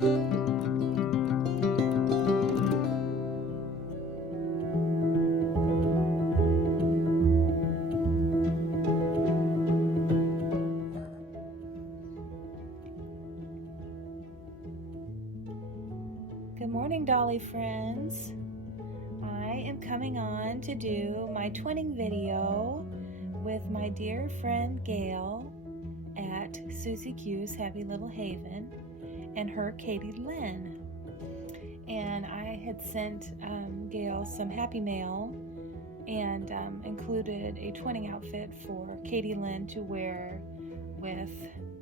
Good morning, Dolly friends. I am coming on to do my twinning video with my dear friend Gail at Susie Q's Happy Little Haven and her Katie Lynn. And I had sent Gail some happy mail and included a twinning outfit for Katie Lynn to wear with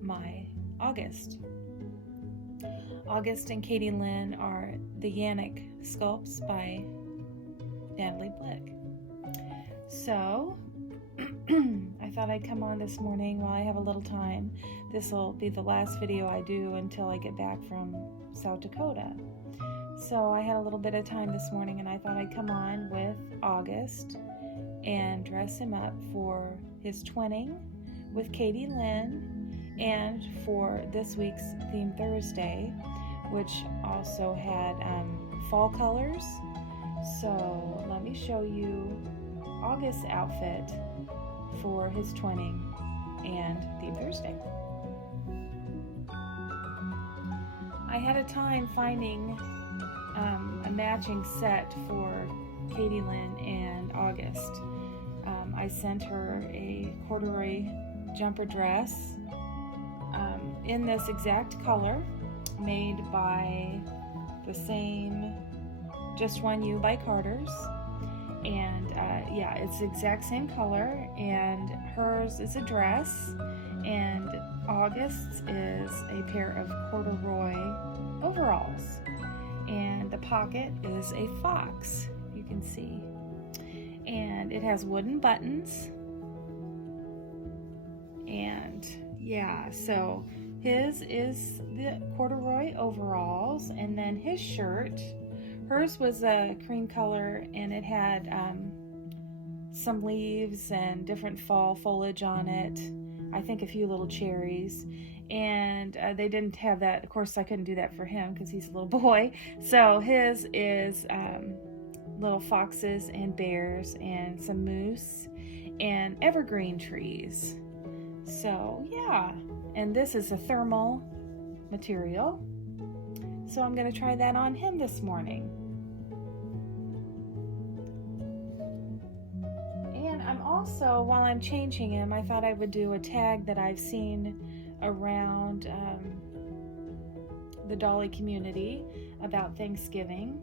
my August. August and Katie Lynn are the Yannick sculpts by Natalie Blick. So I thought I'd come on this morning while I have a little time. This will be the last video I do until I get back from South Dakota. So I had a little bit of time this morning and I thought I'd come on with August and dress him up for his twinning with Katie Lynn and for this week's Theme Thursday, which also had fall colors. So let me show you August's outfit for his twinning and Theme Thursday. I had a time finding a matching set for Katie Lynn and August. I sent her a corduroy jumper dress in this exact color, made by the same Just One You by Carter's. And yeah, it's the exact same color, and hers is a dress, and August's is a pair of corduroy overalls, and the pocket is a fox, you can see, and it has wooden buttons. And yeah, so his is the corduroy overalls, and then his shirt, hers was a cream color, and it had some leaves and different fall foliage on it. I think a few little cherries. And they didn't have that. Of course, I couldn't do that for him because he's a little boy. So his is little foxes and bears and some moose and evergreen trees. So yeah, and this is a thermal material. So I'm going to try that on him this morning. And I'm also, while I'm changing him, I thought I would do a tag that I've seen around the Dolly community about Thanksgiving.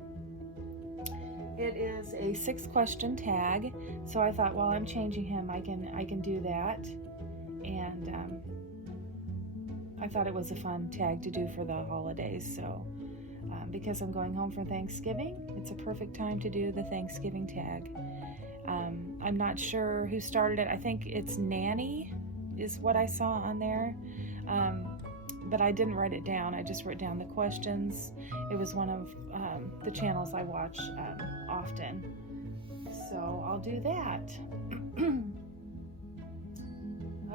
It is a 6-question tag, so I thought while I'm changing him, I can do that. And I thought it was a fun tag to do for the holidays. So because I'm going home for Thanksgiving, it's a perfect time to do the Thanksgiving tag. I'm not sure who started it. I think it's Nanny is what I saw on there. But I didn't write it down. I just wrote down the questions. It was one of the channels I watch often. So I'll do that.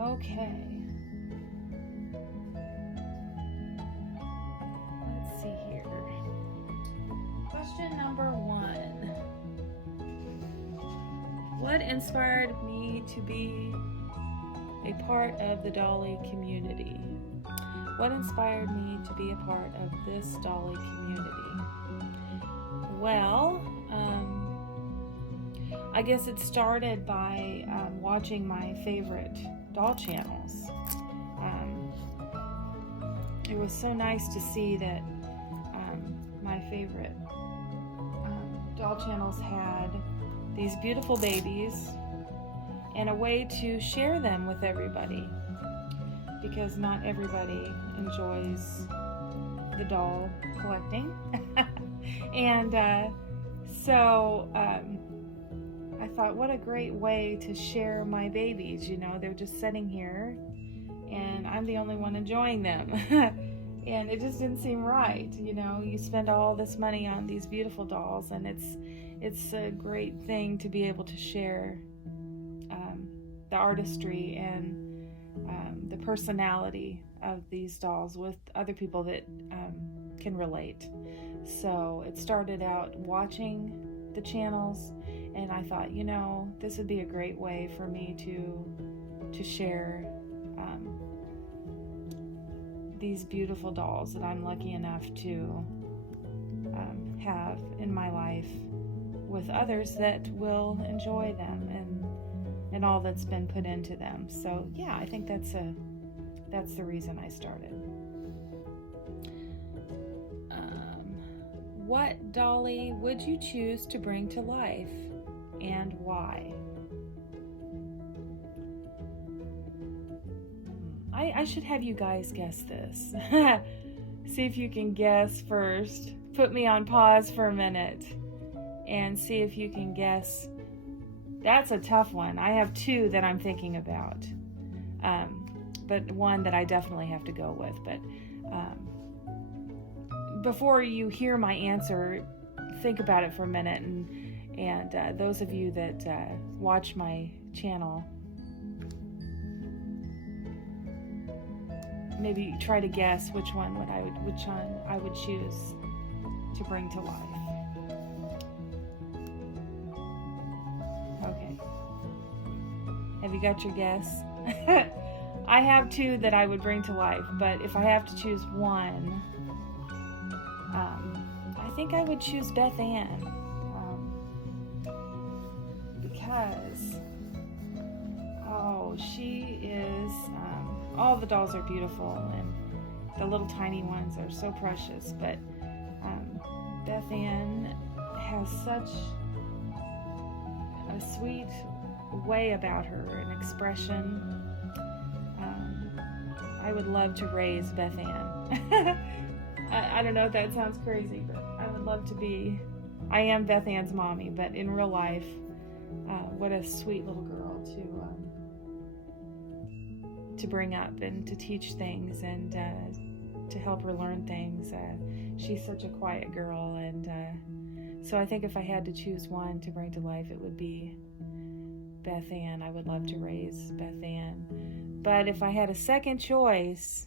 Okay. Let's see here. Question number 1. What inspired me to be a part of the Dolly community? What inspired me to be a part of this Dolly community? Well, I guess it started by watching my favorite doll channels. It was so nice to see that my favorite doll channels had these beautiful babies and a way to share them with everybody, because not everybody enjoys the doll collecting. And so I thought, what a great way to share my babies. You know, they're just sitting here and I'm the only one enjoying them. And it just didn't seem right. You know, you spend all this money on these beautiful dolls, and it's a great thing to be able to share the artistry and the personality of these dolls with other people that can relate. So it started out watching the channels, and I thought, this would be a great way for me to share these beautiful dolls that I'm lucky enough to have in my life with others that will enjoy them and all that's been put into them. So yeah, I think that's the reason I started. What dolly would you choose to bring to life, and why? I should have you guys guess this. See if you can guess first. Put me on pause for a minute and see if you can guess. That's a tough one. I have two that I'm thinking about, but one that I definitely have to go with. But before you hear my answer, think about it for a minute, and those of you that watch my channel, maybe try to guess which one I would choose to bring to life. Okay. Have you got your guess? I have two that I would bring to life, but if I have to choose one, I think I would choose Beth Ann, because she is, all the dolls are beautiful, and the little tiny ones are so precious, but Beth Ann has such a sweet way about her, an expression. I would love to raise Beth Ann. I don't know if that sounds crazy, but I would love to be. I am Beth Ann's mommy, but in real life, what a sweet little girl to bring up and to teach things and to help her learn things. She's such a quiet girl, and so I think if I had to choose one to bring to life, it would be Beth Ann. I would love to raise Beth Ann. But if I had a second choice,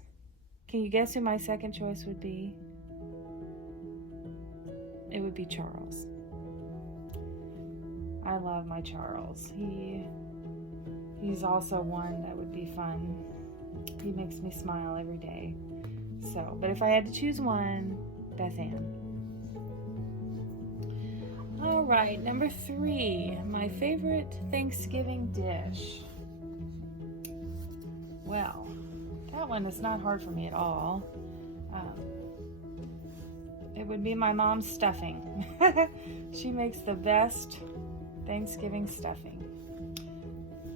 can you guess who my second choice would be? It would be Charles. I love my Charles. He's also one that would be fun. He makes me smile every day. So, but if I had to choose one, Beth Ann. All right, number 3, my favorite Thanksgiving dish. Well, that one is not hard for me at all. It would be my mom's stuffing. She makes the best Thanksgiving stuffing.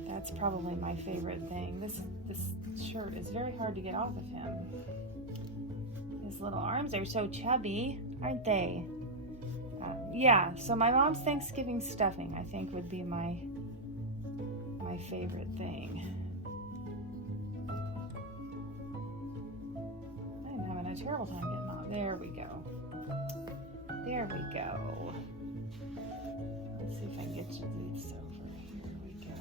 That's probably my favorite thing. This shirt is very hard to get off of him. His little arms are so chubby, aren't they? Yeah, so my mom's Thanksgiving stuffing, I think, would be my favorite thing. I'm having a terrible time getting on. There we go. There we go. Let's see if I can get you these over. Here we go.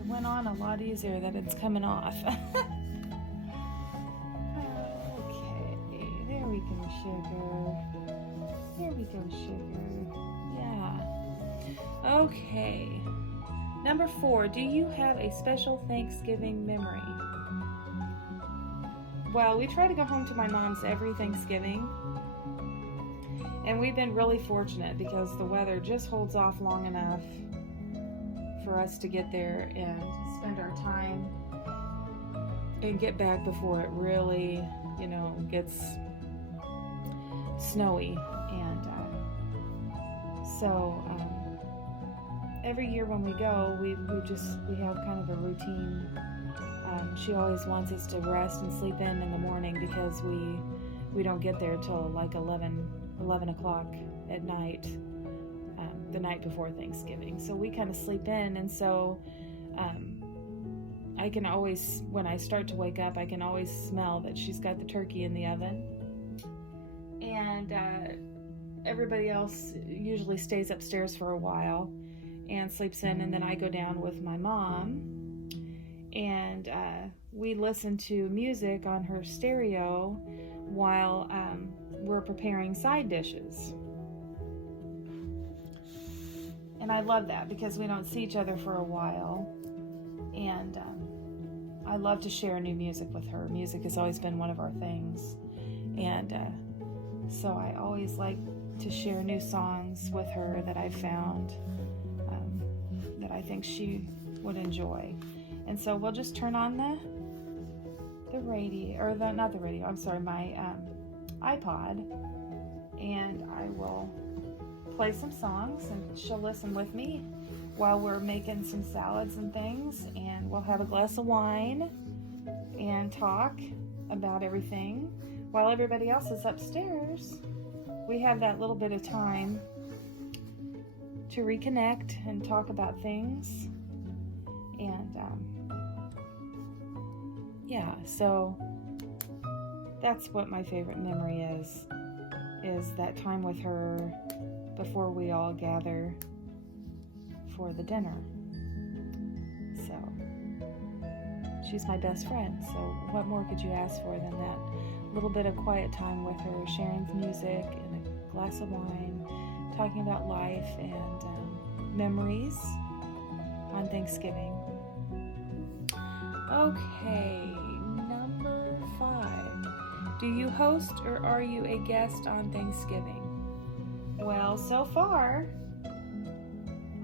It went on a lot easier than it's coming off. Okay, there we go, sugar. There we go, sugar. Yeah. Okay. Number 4, do you have a special Thanksgiving memory? Well, we try to go home to my mom's every Thanksgiving. And we've been really fortunate because the weather just holds off long enough for us to get there and spend our time and get back before it really, gets snowy. And so every year when we go, we have kind of a routine. She always wants us to rest and sleep in the morning because we don't get there till like 11 o'clock at night, the night before Thanksgiving. So we kind of sleep in, and so I can always, when I start to wake up, I can always smell that she's got the turkey in the oven. And everybody else usually stays upstairs for a while and sleeps in, and then I go down with my mom, and we listen to music on her stereo while we're preparing side dishes. And I love that because we don't see each other for a while. And I love to share new music with her. Music has always been one of our things. And so I always like to share new songs with her that I've found that I think she would enjoy. And so we'll just turn on the radio, or not the radio, I'm sorry, my iPod, and I will play some songs, and she'll listen with me while we're making some salads and things, and we'll have a glass of wine and talk about everything while everybody else is upstairs. We have that little bit of time to reconnect and talk about things. And so that's what my favorite memory is that time with her before we all gather for the dinner. So she's my best friend, so what more could you ask for than that little bit of quiet time with her, sharing music and a glass of wine, talking about life and memories on Thanksgiving. Okay, number 5. Do you host or are you a guest on Thanksgiving? Well, so far,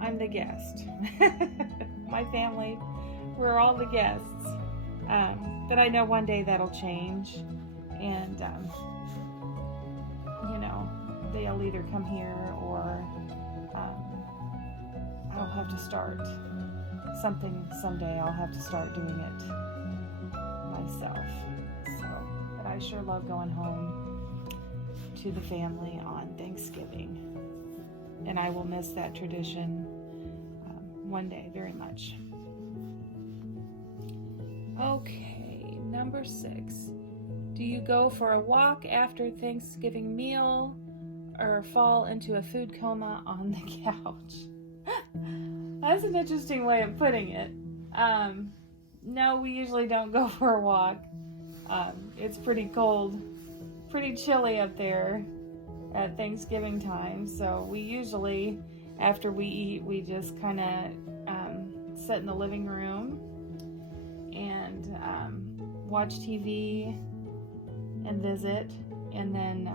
I'm the guest. My family, we're all the guests. But I know one day that'll change. And, they'll either come here or I'll have to start something someday. I'll have to start doing it myself. But I sure love going home to the family on Thanksgiving. And I will miss that tradition one day very much. Okay, number 6. Do you go for a walk after Thanksgiving meal or fall into a food coma on the couch? That's an interesting way of putting it. No, we usually don't go for a walk. It's pretty cold, pretty chilly up there at Thanksgiving time. So we usually, after we eat, we just kind of sit in the living room and watch TV and visit, and then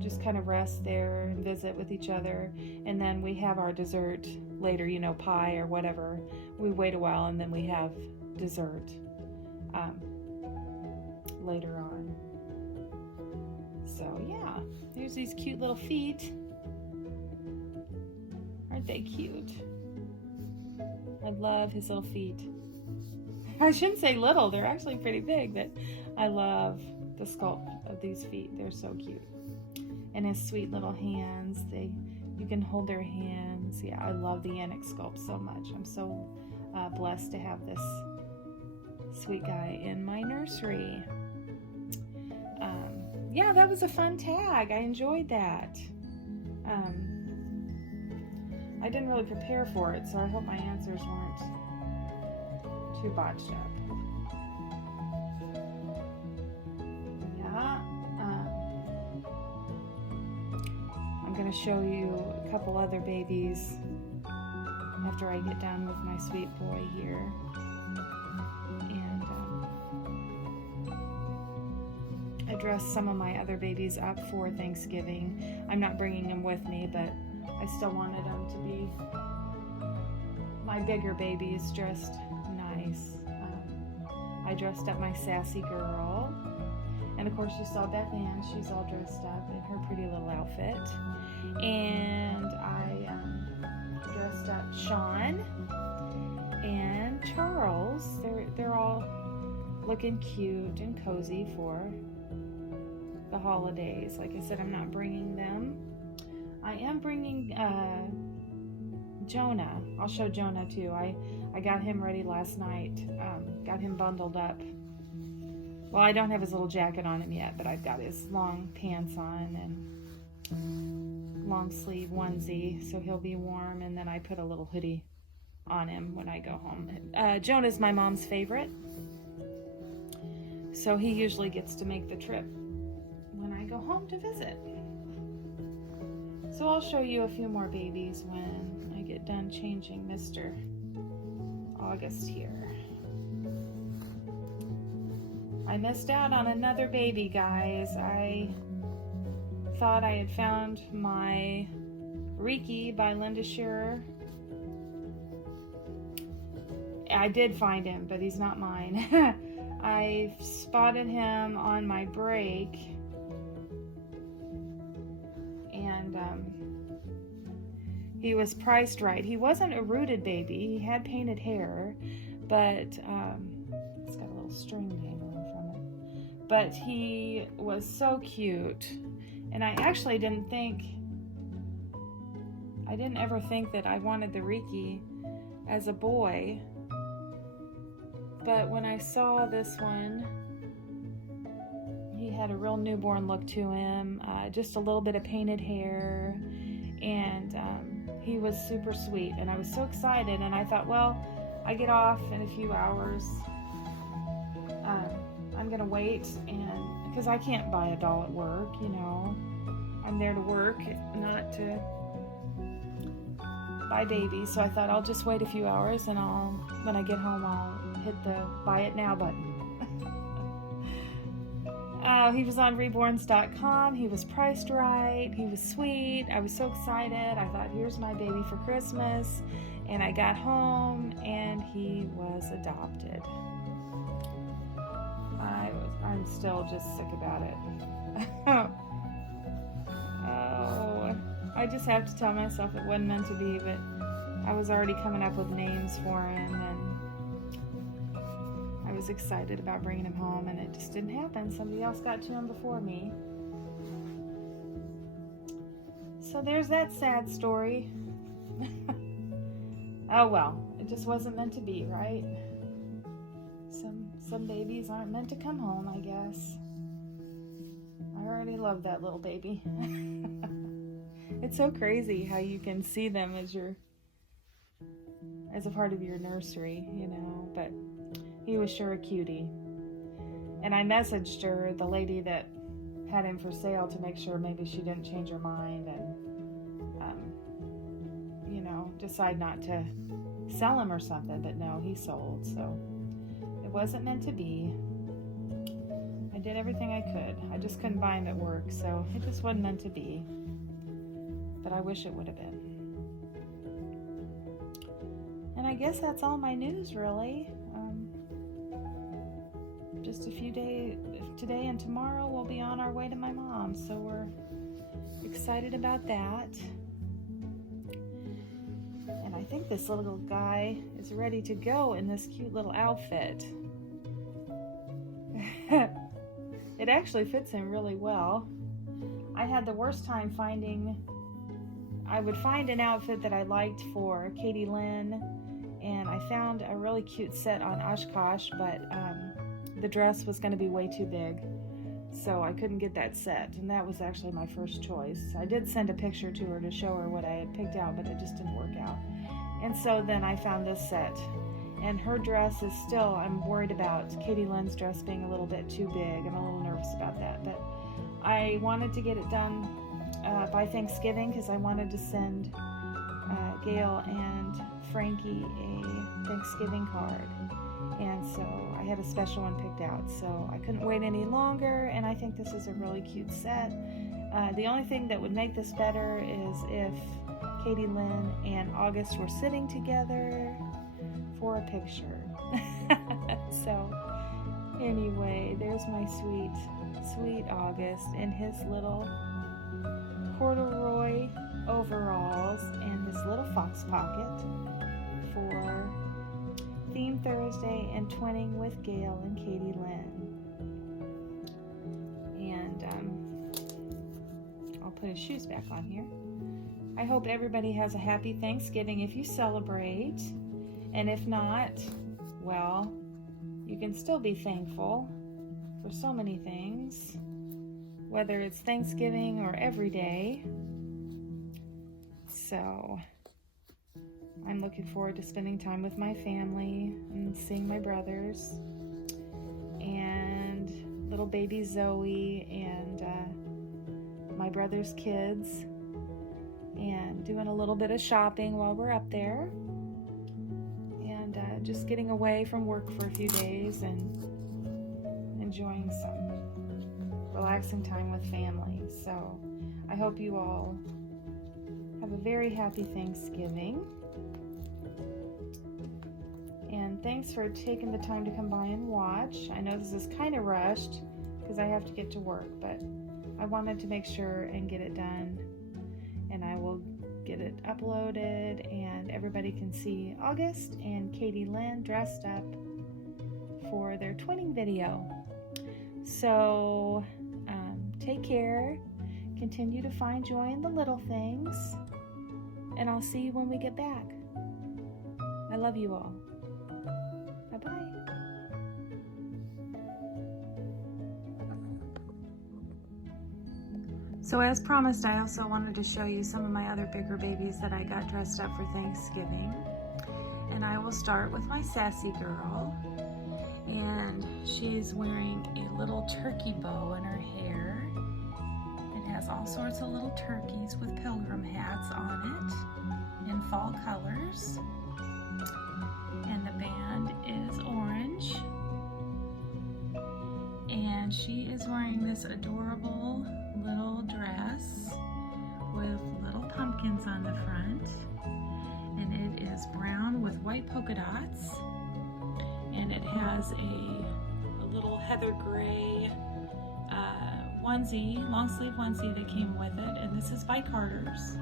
just kind of rest there and visit with each other. And then we have our dessert later, pie or whatever. We wait a while and then we have dessert later on. So yeah, there's these cute little feet. Aren't they cute? I love his little feet. I shouldn't say little, they're actually pretty big, but I love the sculpt of these feet. They're so cute. And his sweet little hands, you can hold their hands. Yeah, I love the Yannick sculpt so much. I'm so blessed to have this sweet guy in my nursery. Yeah, that was a fun tag. I enjoyed that. I didn't really prepare for it, so I hope my answers weren't too botched up. Yeah. I'm going to show you a couple other babies after I get done with my sweet boy here. And I dressed some of my other babies up for Thanksgiving. I'm not bringing them with me, but I still wanted them to be my bigger babies dressed nice. I dressed up my Sassy girl. And of course you saw Beth Ann. She's all dressed up in her pretty little outfit. And I dressed up Sean and Charles. They're all looking cute and cozy for the holidays. Like I said, I'm not bringing them. I am bringing Jonah. I'll show Jonah too. I got him ready last night. Got him bundled up. Well, I don't have his little jacket on him yet, but I've got his long pants on and long sleeve onesie, so he'll be warm. And then I put a little hoodie on him when I go home. Jonah's my mom's favorite. So he usually gets to make the trip when I go home to visit. So I'll show you a few more babies when I get done changing Mr. August here. I missed out on another baby, guys. I thought I had found my Reiki by Linda Shearer. I did find him, but he's not mine. I spotted him on my break, and he was priced right. He wasn't a rooted baby. He had painted hair, but it's got a little string dangling from it. But he was so cute, and I actually didn't ever think that I wanted the Reiki as a boy. But when I saw this one, he had a real newborn look to him, just a little bit of painted hair, and he was super sweet, and I was so excited, and I thought, well, I get off in a few hours. I'm gonna wait, and because I can't buy a doll at work, you know. I'm there to work, not to buy babies, so I thought I'll just wait a few hours, and when I get home, I'll hit the buy it now button. He was on reborns.com. He was priced right. He was sweet. I was so excited. I thought, here's my baby for Christmas. And I got home and he was adopted. I'm still just sick about it. Oh, I just have to tell myself it wasn't meant to be, but I was already coming up with names for him, and I was excited about bringing him home, and it just didn't happen. Somebody else got to him before me. So there's that sad story. Oh well, it just wasn't meant to be, right? Some babies aren't meant to come home, I guess. I already love that little baby. It's so crazy how you can see them as a part of your nursery, you know, but he was sure a cutie. And I messaged her, the lady that had him for sale, to make sure maybe she didn't change her mind and, decide not to sell him or something. But no, he sold, so it wasn't meant to be. I did everything I could. I just couldn't buy him at work, so it just wasn't meant to be. But I wish it would have been. And I guess that's all my news, really. Just a few days, today and tomorrow, we'll be on our way to my mom's, so we're excited about that. And I think this little guy is ready to go in this cute little outfit. It actually fits him really well. I had the worst time I would find an outfit that I liked for Katie Lynn, and I found a really cute set on Oshkosh, but the dress was going to be way too big, so I couldn't get that set, and that was actually my first choice. I did send a picture to her to show her what I had picked out, but it just didn't work out. And so then I found this set, and her dress is still, I'm worried about Katie Lynn's dress being a little bit too big. I'm a little nervous about that, but I wanted to get it done by Thanksgiving, because I wanted to send Gail and Frankie a Thanksgiving card, and so I had a special one picked out, so I couldn't wait any longer, and I think this is a really cute set. The only thing that would make this better is if Katie Lynn and August were sitting together for a picture. So anyway, there's my sweet August in his little corduroy overalls and his little fox pocket for Theme Thursday and Twinning with Gail and Katie Lynn. And I'll put his shoes back on here. I hope everybody has a happy Thanksgiving if you celebrate. And if not, well, you can still be thankful for so many things, whether it's Thanksgiving or every day. So I'm looking forward to spending time with my family and seeing my brothers. And little baby Zoe and my brother's kids, and doing a little bit of shopping while we're up there, and just getting away from work for a few days and enjoying some relaxing time with family. So I hope you all have a very happy Thanksgiving. And thanks for taking the time to come by and watch. I know this is kind of rushed because I have to get to work, but I wanted to make sure and get it done. And I will get it uploaded and everybody can see August and Katie Lynn dressed up for their twinning video. So take care, continue to find joy in the little things, and I'll see you when we get back. I love you all. Bye-bye. So as promised, I also wanted to show you some of my other bigger babies that I got dressed up for Thanksgiving. And I will start with my Sassy girl. And she's wearing a little turkey bow in her hair. It has all sorts of little turkeys with pilgrim hats on it in fall colors. And the band is orange. And she is wearing this adorable little dress with little pumpkins on the front. And it is brown with white polka dots. And it has a little heather gray onesie, long sleeve onesie that came with it. And this is by Carter's.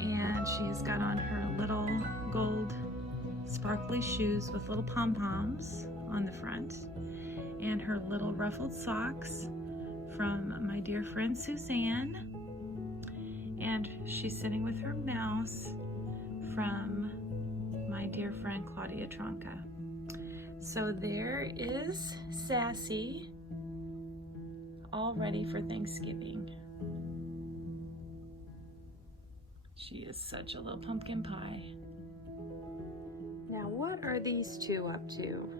And she's got on her little gold sparkly shoes with little pom-poms on the front, and her little ruffled socks from my dear friend Suzanne, and she's sitting with her mouse from my dear friend Claudia Tronka. So there is Sassy, all ready for Thanksgiving. She is such a little pumpkin pie. Now, what are these two up to?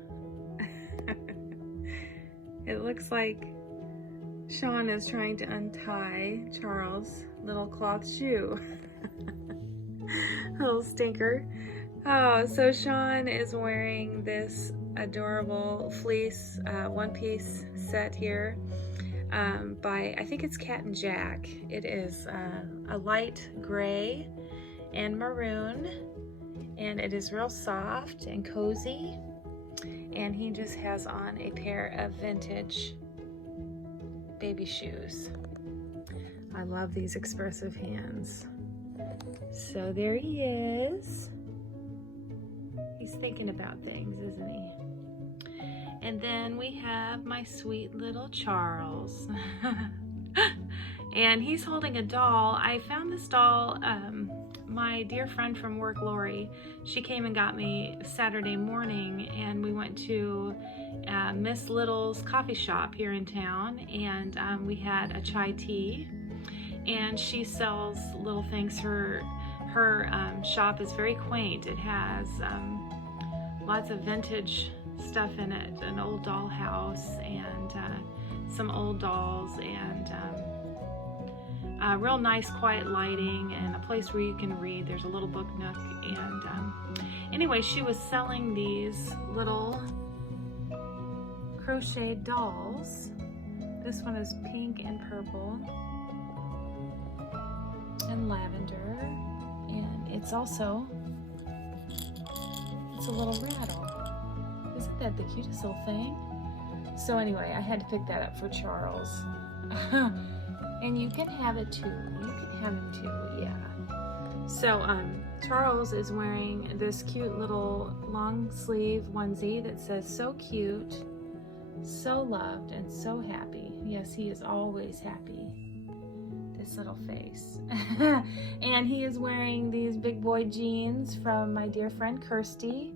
It looks like Sean is trying to untie Charles' little cloth shoe. Little stinker. Oh, so Sean is wearing this adorable fleece one-piece set here by, I think it's Cat and Jack. It is a light gray and maroon, and it is real soft and cozy, and he just has on a pair of vintage baby shoes. I love these expressive hands. So there he is. He's thinking about things, isn't he? And then we have my sweet little Charles. And he's holding a doll. I found this doll, my dear friend from work, Lori, she came and got me Saturday morning, and we went to Miss Little's coffee shop here in town, and we had a chai tea, and she sells little things. Her shop is very quaint. It has lots of vintage stuff in it, an old dollhouse and some old dolls, and real nice quiet lighting and a place where you can read. There's a little book nook, and anyway, she was selling these little crocheted dolls. This one is pink and purple and lavender, and it's a little rattle. Isn't that the cutest little thing? So anyway, I had to pick that up for Charles. And you can have it too. You can have him too, yeah. So Charles is wearing this cute little long sleeve onesie that says "so cute, so loved, and so happy." Yes, he is always happy. This little face. And he is wearing these big boy jeans from my dear friend Kirsty.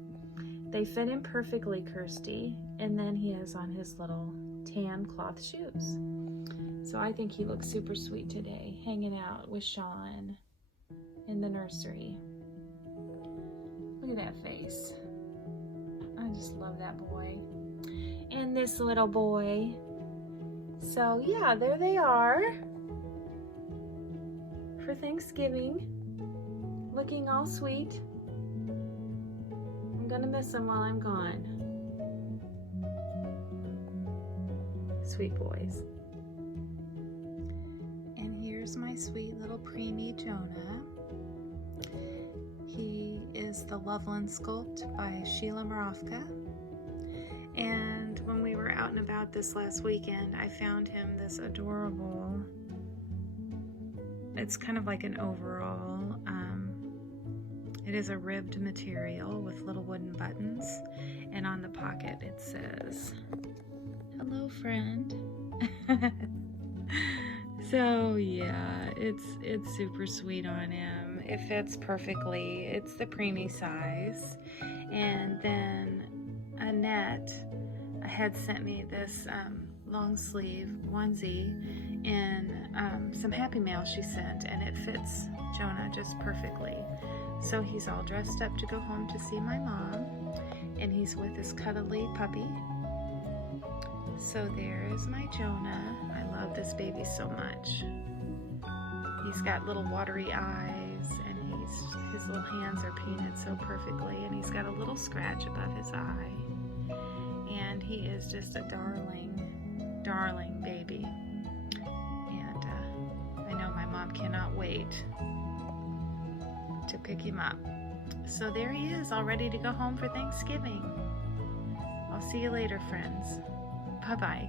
They fit him perfectly, Kirsty. And then he has on his little tan cloth shoes. So I think he looks super sweet today, hanging out with Sean in the nursery. Look at that face. I just love that boy. and this little boy. So yeah, there they are for Thanksgiving, looking all sweet. I'm gonna miss them while I'm gone. Sweet boys. And here's my sweet little preemie Jonah. He is the Loveland Sculpt by Sheila Moravka. And when we were out and about this last weekend, I found him this adorable, it's kind of like an overall. It is a ribbed material with little wooden buttons, and on the pocket it says, "Hello, friend." So yeah, it's super sweet on him. It fits perfectly. It's the preemie size. And then Annette had sent me this long sleeve onesie in some Happy Mail she sent, and it fits Jonah just perfectly. So he's all dressed up to go home to see my mom, and he's with his cuddly puppy. So there is my Jonah. I love this baby so much. He's got little watery eyes, and his little hands are painted so perfectly, and he's got a little scratch above his eye. And he is just a darling, darling baby. And I know my mom cannot wait to pick him up. So there he is, all ready to go home for Thanksgiving. I'll see you later, friends. Bye-bye.